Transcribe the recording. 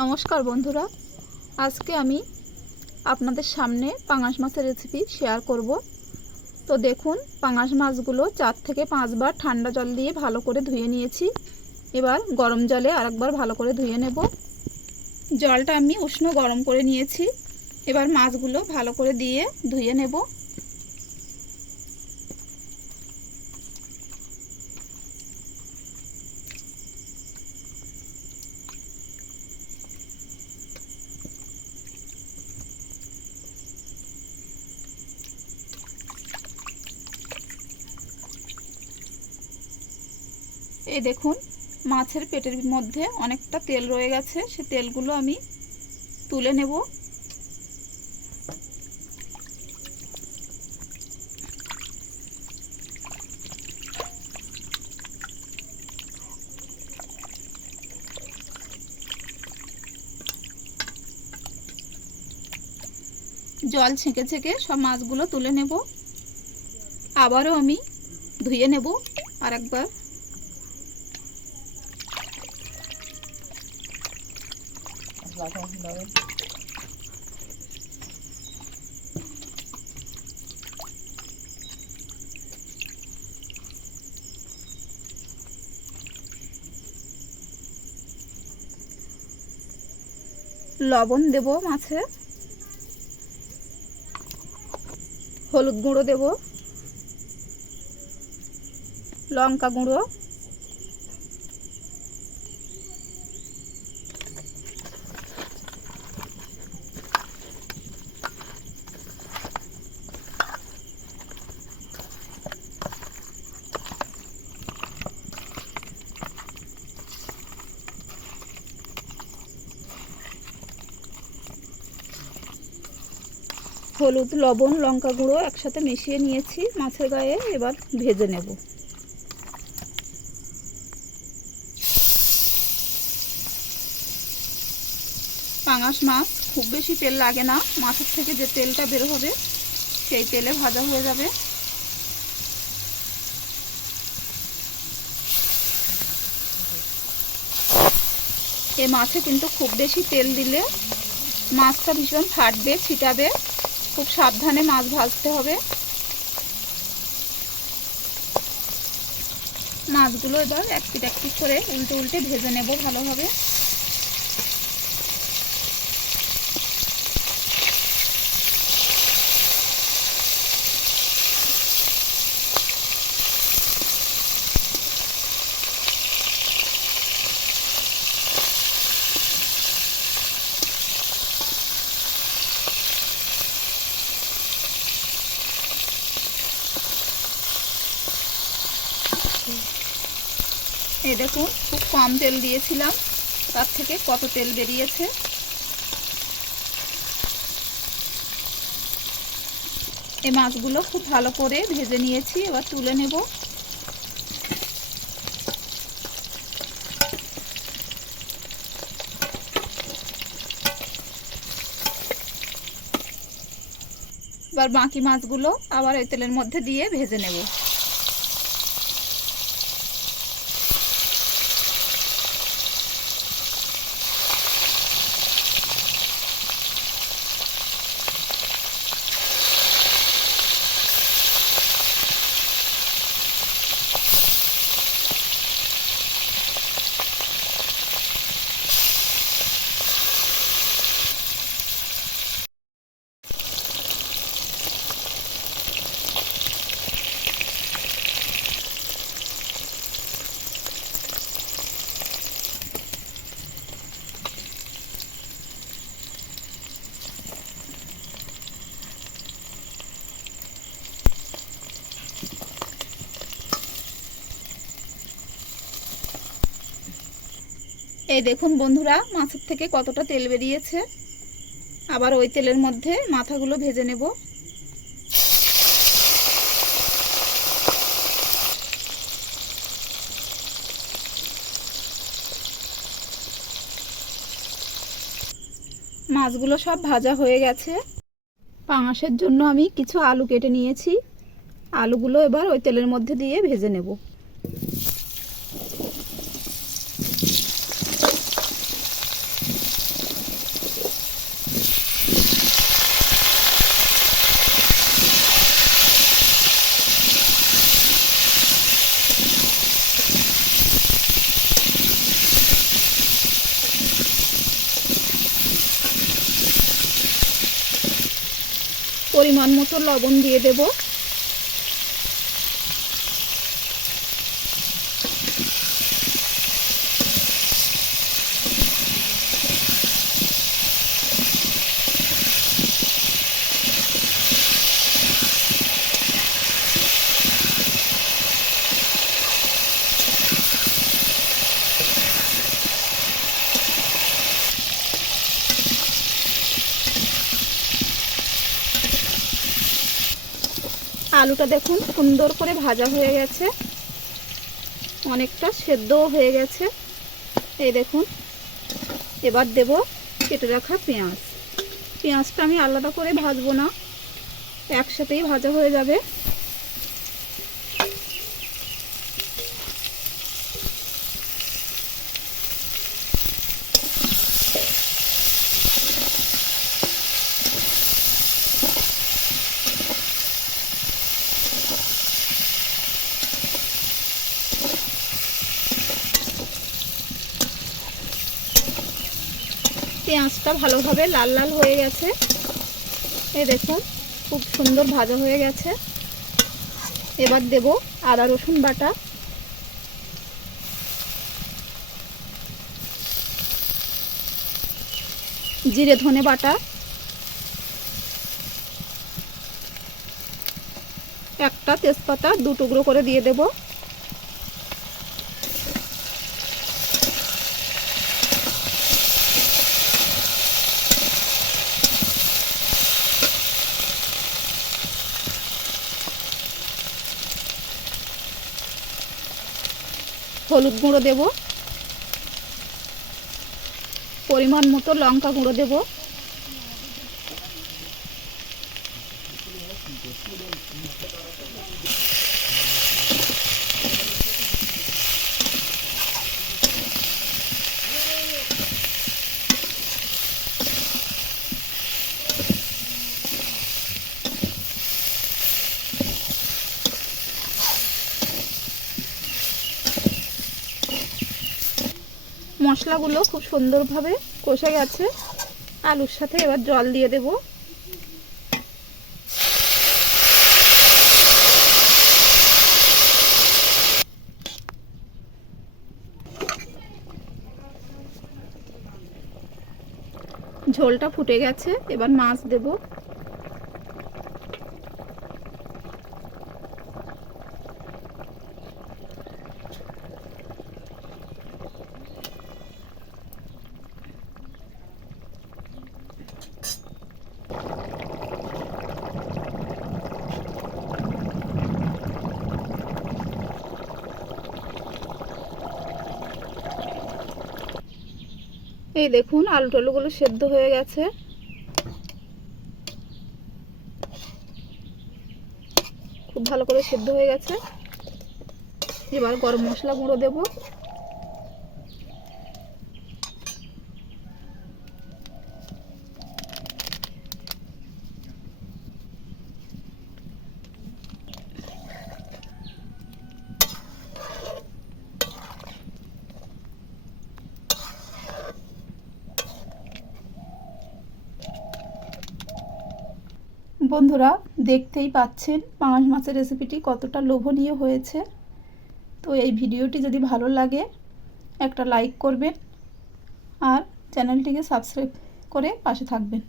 নমস্কার বন্ধুরা, আজকে আমি আপনাদের সামনে পাঙাশ মাছের রেসিপি শেয়ার করব। তো দেখুন, পাঙাশ মাছগুলো চার থেকে পাঁচবার ঠান্ডা জল দিয়ে ভালো করে ধুয়ে নিয়েছি। এবার গরম জলে আরেকবার ভালো করে ধুয়ে নেব। জলটা আমি উষ্ণ গরম করে নিয়েছি। এবার মাছগুলো ভালো করে দিয়ে ধুয়ে নেব। এই দেখুন, মাছের পেটের মধ্যে অনেকটা তেল রয়ে গেছে। সে তেলগুলো আমি তুলে নেব। জল ছেঁকে ছেঁকে সব মাছগুলো তুলে নেব। আবারও আমি ধুয়ে নেব। আর একবার লবণ দেব মাছে। হলুদ গুঁড়ো দেব। লঙ্কা গুঁড়ো। হলুদ, লবণ, লঙ্কা গুঁড়ো একসাথে মিশিয়ে নিয়েছি। মাছের গায়ে এবার ভেজে নেব। পাঙাশ মাছ খুব বেশি তেল লাগে না। মাছের থেকে যে তেলটা বের হবে, সেই তেলে ভাজা হয়ে যাবে। এ মাছে কিন্তু খুব বেশি তেল দিলে মাছটা ভীষণ ফাটবে, ছিটাবে। খুব সাবধানে মাছ ভাজতে হবে। মাছগুলো এবার এক পিট এক পিট করে উল্টে উল্টে ভেজে নেব ভালোভাবে। দেখুন, খুব কম তেল দিয়েছিলাম। তার থেকে কত তেল বেরিয়েছে? এই মাছগুলো খুব ভালো করে ভেজে নিয়েছি, এবার তুলে নেব। এবার বাকি মাছগুলো আবার ওই তেলের মধ্যে দিয়ে ভেজে নেব। এই দেখুন বন্ধুরা, মাছের থেকে কতটা তেল বেরিয়েছে। আবার ওই তেলের মধ্যে মাথাগুলো ভেজে নেব। মাছগুলো সব ভাজা হয়ে গেছে। পাঙাশের জন্য আমি কিছু আলু কেটে নিয়েছি। আলুগুলো এবার ওই তেলের মধ্যে দিয়ে ভেজে নেব। পরিমাণ মতো লবণ দিয়ে দেব। আলুটা দেখুন, সুন্দর করে ভাজা হয়ে গেছে। অনেকটা সেদ্ধও হয়ে গেছে। এই দেখুন, এবার দেব কেটে রাখা পেঁয়াজ। পেঁয়াজটা আমি আলাদা করে ভাজবো না, একসাথেই ভাজা হয়ে যাবে। পেঁয়াজটা ভালোভাবে লাল লাল হয়ে গেছে। এই দেখুন, খুব সুন্দর ভাজা হয়ে গেছে। এবার দেব আদা, রসুন বাটা। জিরে, ধনে বাটা। একটা তেজপাতা দু টুকরো করে দিয়ে দেবো। হলুদ গুঁড়ো দেব। পরিমাণ মতো লঙ্কা গুঁড়ো দেব। মশলাগুলো খুব সুন্দরভাবে কষে গেছে। আলুর সাথে এবার জল দিয়ে দেব। ঝোলটা ফুটে গেছে, এবার মাছ দেব। এই দেখুন আলু টালুগুলো সেদ্ধ হয়ে গেছে। খুব ভালো করে সেদ্ধ হয়ে গেছে। এবার গরম মশলা গুঁড়ো দেব। বন্ধুরা, দেখতেই পাচ্ছেন পাঙাশ মাছের রেসিপিটি কতটা লোভনীয় হয়েছে। তো এই ভিডিওটি যদি ভালো লাগে, একটা লাইক করবেন আর চ্যানেলটিকে সাবস্ক্রাইব করে পাশে থাকবেন।